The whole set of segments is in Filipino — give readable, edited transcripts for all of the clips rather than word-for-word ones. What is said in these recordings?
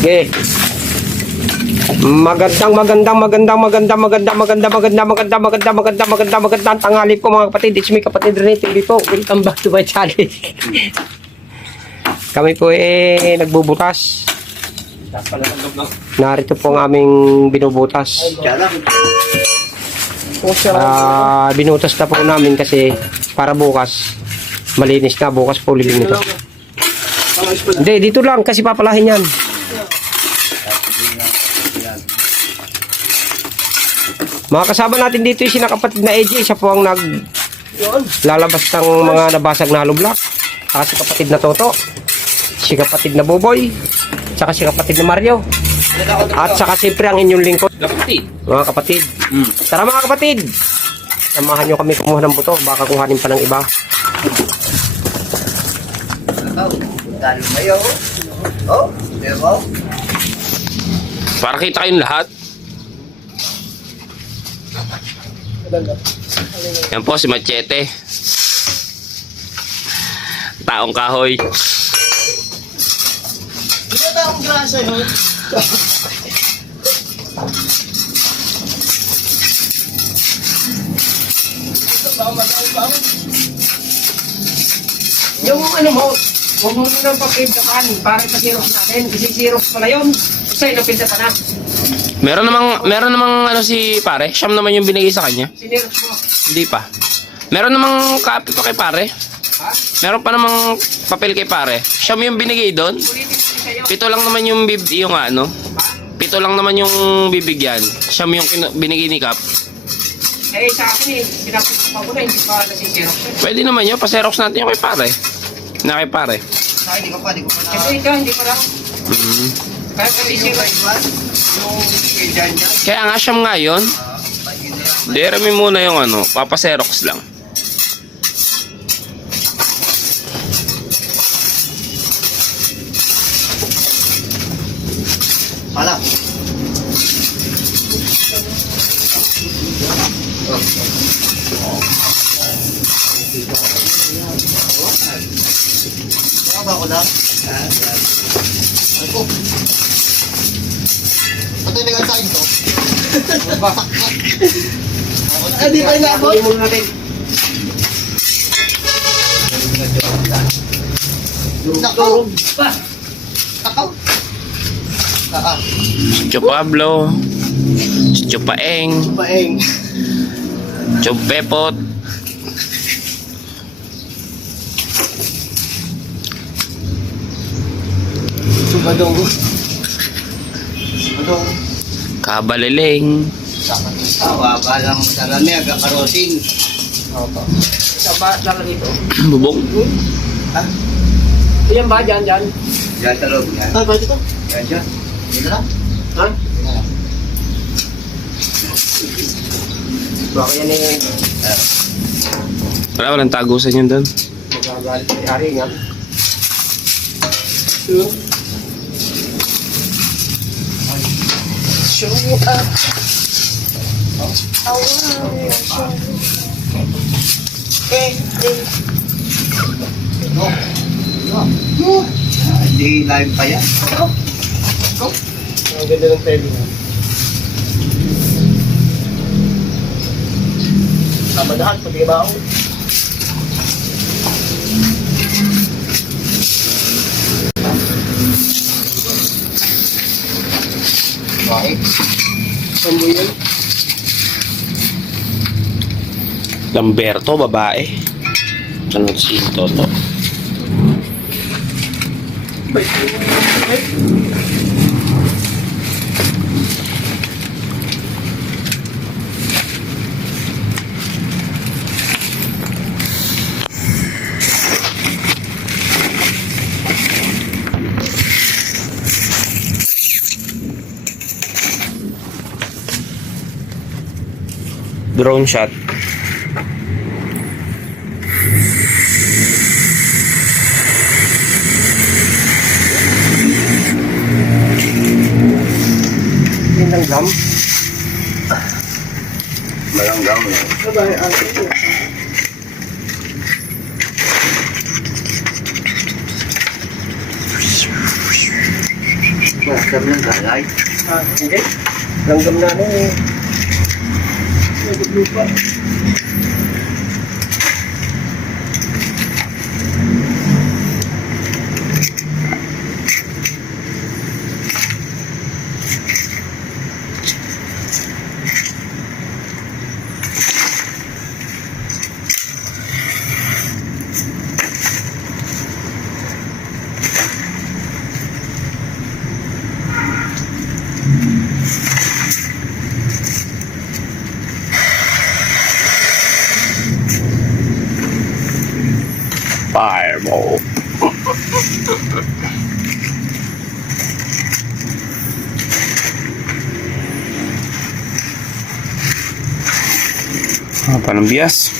Okay. Magandang tanghali po mga kapatid. It's me, kapatid Rene TV po. Welcome back to my channel. Kami po nagbubutas. Narito po ang aming binubutas. Binutas na po namin kasi para bukas malinis na, bukas po lilim nito. Hindi, dito lang kasi papalahin yan. Mga kasama natin dito yung sinakapatid na AJ. Siya po ang naglalabas ng mga nabasag na hollow block. Saka si kapatid na Toto, si kapatid na Boboy, saka si kapatid na Mario, at saka siyempre ang inyong lingkod, mga kapatid. Tara mga kapatid, samahan nyo kami kumuha ng buto. Baka kuhanin pa ng iba. Para kita kayong lahat. Yan po si Machete. Taong kahoy. Taong grasa yun. Yung ano mo, huwag mo nang papintapan para pa-xerox natin. Kasi xerox pala yun. Kasi napinta na. Meron namang ano si pare. Siyam naman yung binigay sa kanya. Sinerox mo. Hindi pa. Meron namang copy pa kay pare. Ha? Meron pa namang papel kay pare. Siyam yung binigay doon. Ulitin ko sa'yo. Pito lang naman yung ano. Pito lang naman yung bibigyan. Siyam yung binigay ni Cap. Eh sa akin pinapinta pa ko na, hindi pa nasi-xerox. Pwede naman yun. Pa-xerox natin yung kay pare. Na kay pare. Ay, di ko pa na. Kasi ito, hindi pa lang. Kaya kasi xerox Yung kay Jan Jan. Kaya nga siyam nga yun. Derami muna yung ano. Papa-xerox lang. Pala. Baka ko lang. Ako. Patay na sa ito. Di pa inabot? Hindi muna natin. Nakaw. Nakaw. Si Tio Pablo. Si Tio Paeng. Baeng. Tio Pepot. Subadong. Subadong. Kabaliling. Tawa ba lang sa lamig, kakarosin. Opo. Sa ba lang dito? Bubong. Ha? Yan ba? Diyan. Diyan sa loob. Yan. Ah, bakit ito? Yan dyan. Dito lang. Ha? Dito lang. Baka yan Walang tagusan yun doon. magagalit sa hari nga. Show up. Hindi live pa yan. Ang ganda ng TV nga. Sabadahan, pati ba ako? Bakit? Saan mo yan? Lamberto, babae. Ano si Toto? Drone shot. Malanggang. Malanggang. Sabay, Masarap ng galay. Hindi. Langgam na ano eh. Lupa. Fireball. Apa ng bias?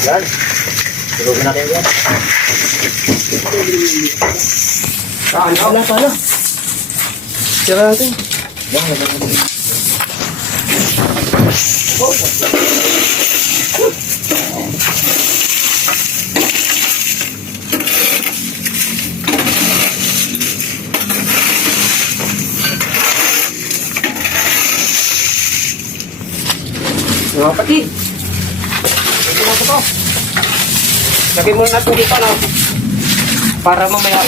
Yan. Tulogin natin yan. Paano? Tira natin. Mga kapatid. Ito na ito. Lagay muna natin dito, no? Para mamaya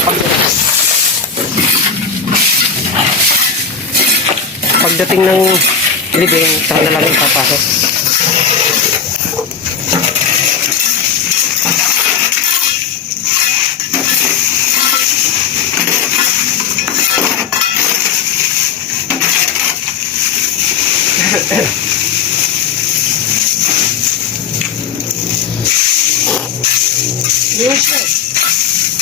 pagdating ng libing, saka na lang ipapasok. Yes, sir.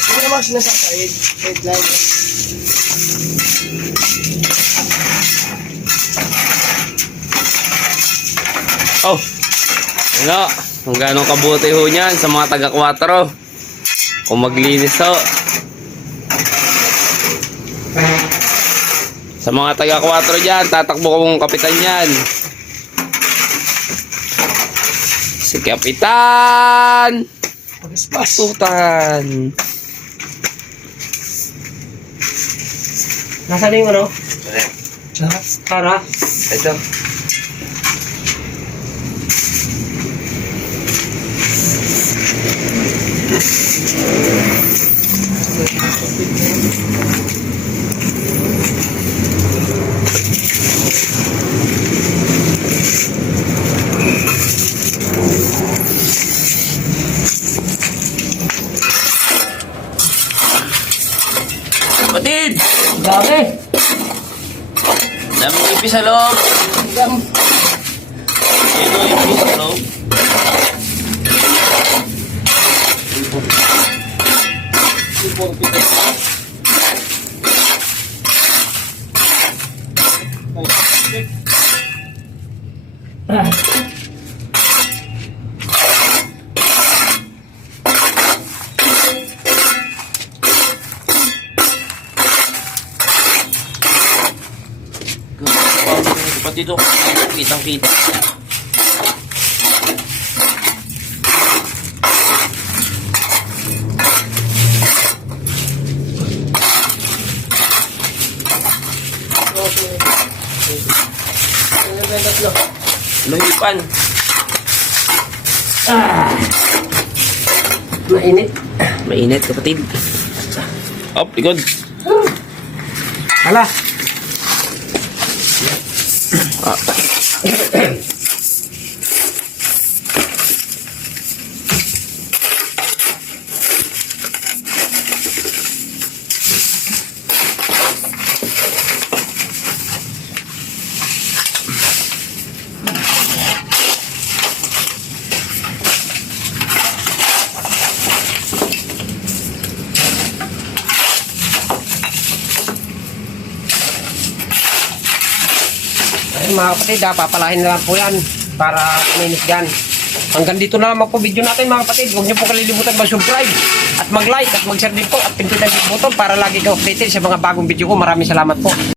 Hindi naman sinasakit. Headline. Oh, ano? Kung gano'ng kabuti ho niyan sa mga taga-4. Kung maglinis ho. Sa mga taga-4 dyan, tatakbo kong kapitan yan. Si Kapitan! Pasutan! Nasaan yung ano? Para? Ito. Kapatid! Dami! Daming ipis sa loob. Ito ipis sa loob. Kapatid ito, kitang-kita. Luhipan. Mainit. Mainit, kapatid. Up, likod. Hala. Ah. Ayun mga kapatid, papalahin na lang po yan para kuminis dyan. Hanggang dito na lang po video natin mga kapatid. Huwag niyo po kalilimutan mag-subscribe at mag-like at mag-share din po at pindutin ang button para lagi kayo updated sa mga bagong video ko. Maraming salamat po.